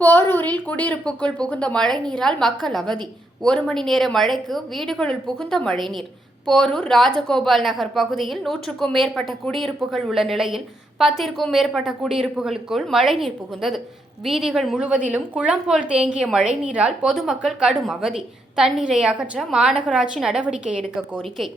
போரூரில் குடியிருப்புக்குள் புகுந்த மழைநீரால் மக்கள் அவதி. ஒரு மணி நேர மழைக்கு வீடுகளுள் புகுந்த மழைநீர். போரூர் ராஜகோபால் நகர் பகுதியில் நூற்றுக்கும் மேற்பட்ட குடியிருப்புகள் உள்ள நிலையில் பத்திற்கும் மேற்பட்ட குடியிருப்புகளுக்குள் மழைநீர் புகுந்தது. வீதிகள் முழுவதிலும் குளம் போல் தேங்கிய மழைநீரால் பொதுமக்கள் கடும் அவதி. தண்ணீரை அகற்ற மாநகராட்சி நடவடிக்கை எடுக்க கோரிக்கை.